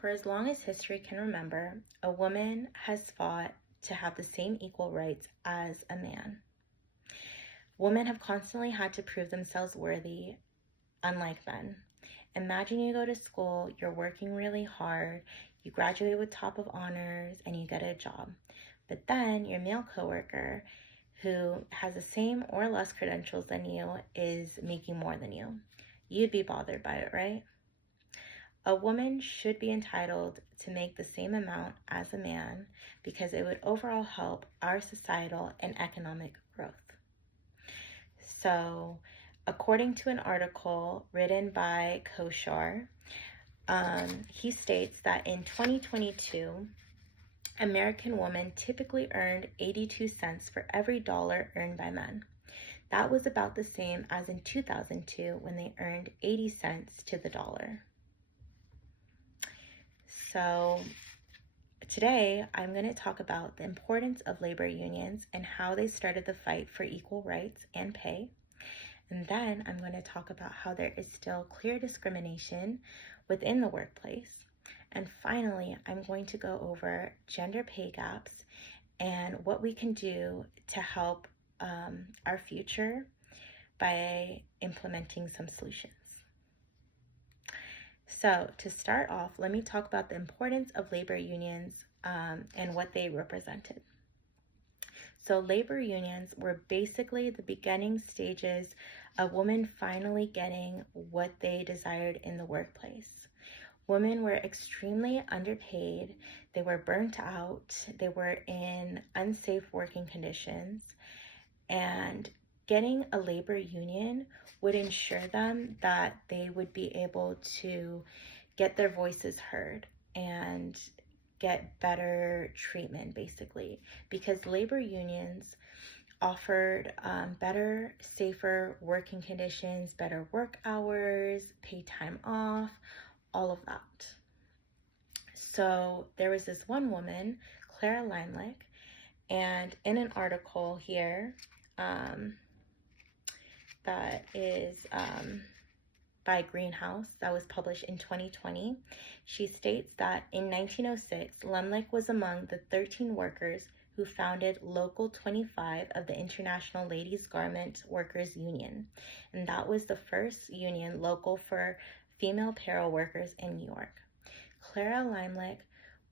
For as long as history can remember, a woman has fought to have the same equal rights as a man. Women have constantly had to prove themselves worthy, unlike men. Imagine you go to school, you're working really hard, you graduate with top of honors, and you get a job. But then your male coworker, who has the same or less credentials than you, is making more than you. You'd be bothered by it, right? A woman should be entitled to make the same amount as a man because it would overall help our societal and economic growth. So, according to an article written by Koshar, he states that in 2022, American women typically earned 82 cents for every dollar earned by men. That was about the same as in 2002 when they earned 80 cents to the dollar. So today I'm going to talk about the importance of labor unions and how they started the fight for equal rights and pay. And then I'm going to talk about how there is still clear discrimination within the workplace. And finally, I'm going to go over gender pay gaps and what we can do to help our future by implementing some solutions. So to start off, let me talk about the importance of labor unions and what they represented. So labor unions were basically the beginning stages of women finally getting what they desired in the workplace. Women were extremely underpaid, they were burnt out, they were in unsafe working conditions, and getting a labor union would ensure them that they would be able to get their voices heard and get better treatment, basically, because labor unions offered better, safer working conditions, better work hours, paid time off, all of that. So there was this one woman, Clara Limelick, and in an article here that is by Greenhouse that was published in 2020, she states that in 1906, Limelick was among the 13 workers who founded Local 25 of the International Ladies Garment Workers Union, and that was the first union local for female apparel workers in New York. Clara Limelick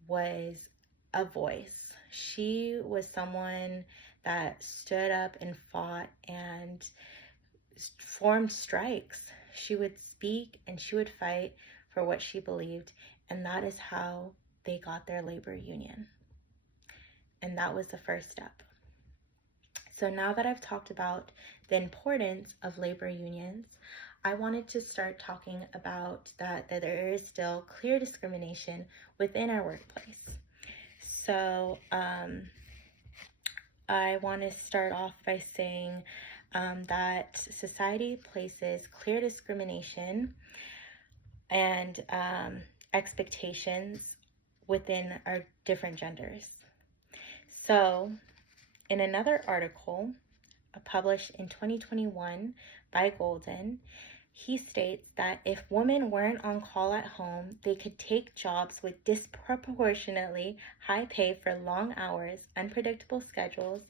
was a voice. She was someone that stood up and fought and formed strikes. She would speak and she would fight for what she believed, and that is how they got their labor union. And that was the first step. So now that I've talked about the importance of labor unions, I wanted to start talking about that there is still clear discrimination within our workplace. So I want to start off by saying that society places clear discrimination and expectations within our different genders. So in another article published in 2021 by Golden, he states that if women weren't on call at home, they could take jobs with disproportionately high pay for long hours, unpredictable schedules,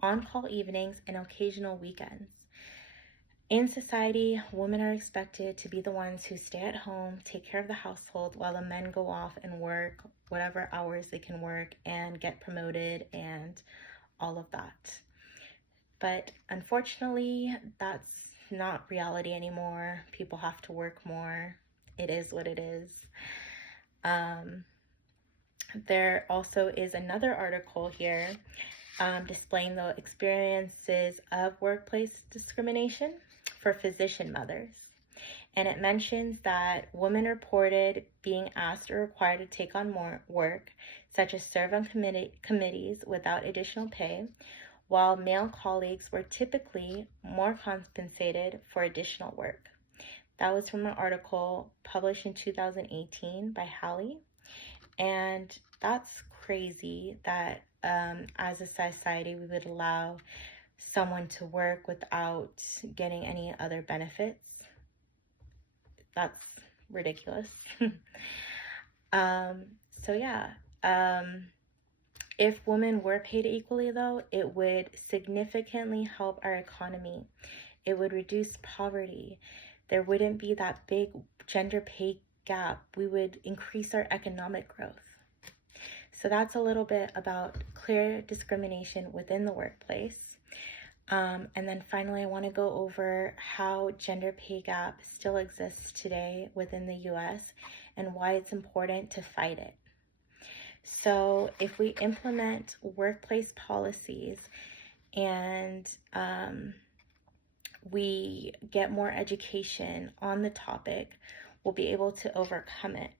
on-call evenings, and occasional weekends. In society, women are expected to be the ones who stay at home, take care of the household, while the men go off and work whatever hours they can work and get promoted and all of that. But unfortunately, that's not reality anymore. People have to work more. It is what it is. There also is another article here displaying the experiences of workplace discrimination for physician mothers. And it mentions that women reported being asked or required to take on more work, such as serve on committees without additional pay, while male colleagues were typically more compensated for additional work. That was from an article published in 2018 by Hallie. And that's crazy that as a society we would allow someone to work without getting any other benefits. That's ridiculous. Um, so yeah, um, if women were paid equally, though, it would significantly help our economy. It would reduce poverty. There wouldn't be that big gender pay gap. We would increase our economic growth. So that's a little bit about clear discrimination within the workplace. And then finally, I want to go over how gender pay gap still exists today within the US and why it's important to fight it. So if we implement workplace policies and we get more education on the topic, we'll be able to overcome it.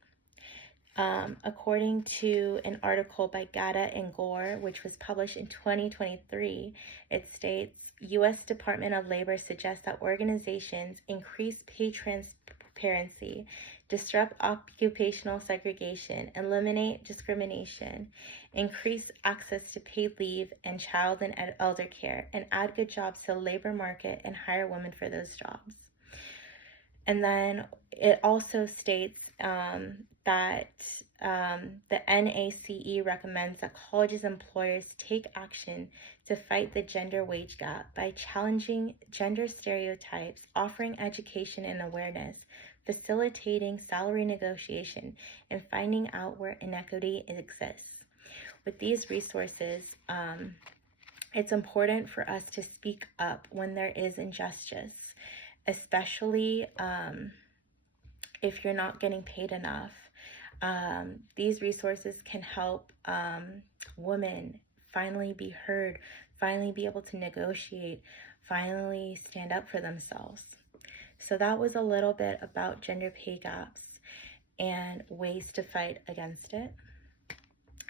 According to an article by Gata and Gore, which was published in 2023, it states U.S. Department of Labor suggests that organizations increase pay transparency, disrupt occupational segregation, eliminate discrimination, increase access to paid leave and child and elder care, and add good jobs to the labor market and hire women for those jobs. And then it also states that the NACE recommends that colleges and employers take action to fight the gender wage gap by challenging gender stereotypes, offering education and awareness, facilitating salary negotiation, and finding out where inequity exists. With these resources, it's important for us to speak up when there is injustice, especially if you're not getting paid enough. These resources can help women finally be heard, finally be able to negotiate, finally stand up for themselves. So that was a little bit about gender pay gaps and ways to fight against it.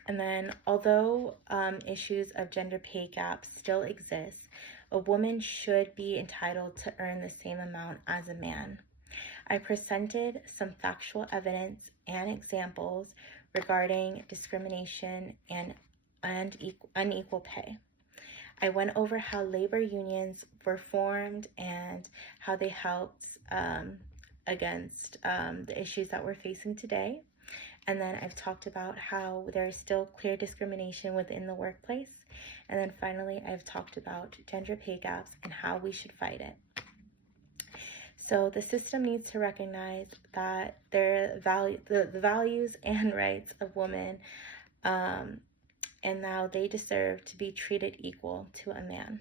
And then, although issues of gender pay gaps still exist, a woman should be entitled to earn the same amount as a man. I presented some factual evidence and examples regarding discrimination and unequal pay. I went over how labor unions were formed and how they helped against the issues that we're facing today. And then I've talked about how there is still clear discrimination within the workplace. And then finally, I've talked about gender pay gaps and how we should fight it. So the system needs to recognize that the values and rights of women, and now they deserve to be treated equal to a man.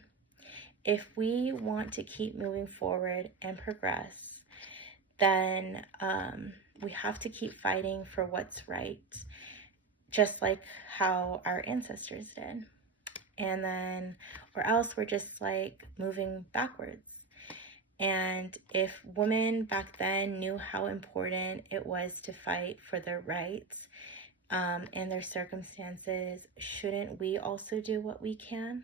If we want to keep moving forward and progress, then we have to keep fighting for what's right, just like how our ancestors did. And then, or else we're just like moving backwards. And if women back then knew how important it was to fight for their rights and their circumstances, shouldn't we also do what we can?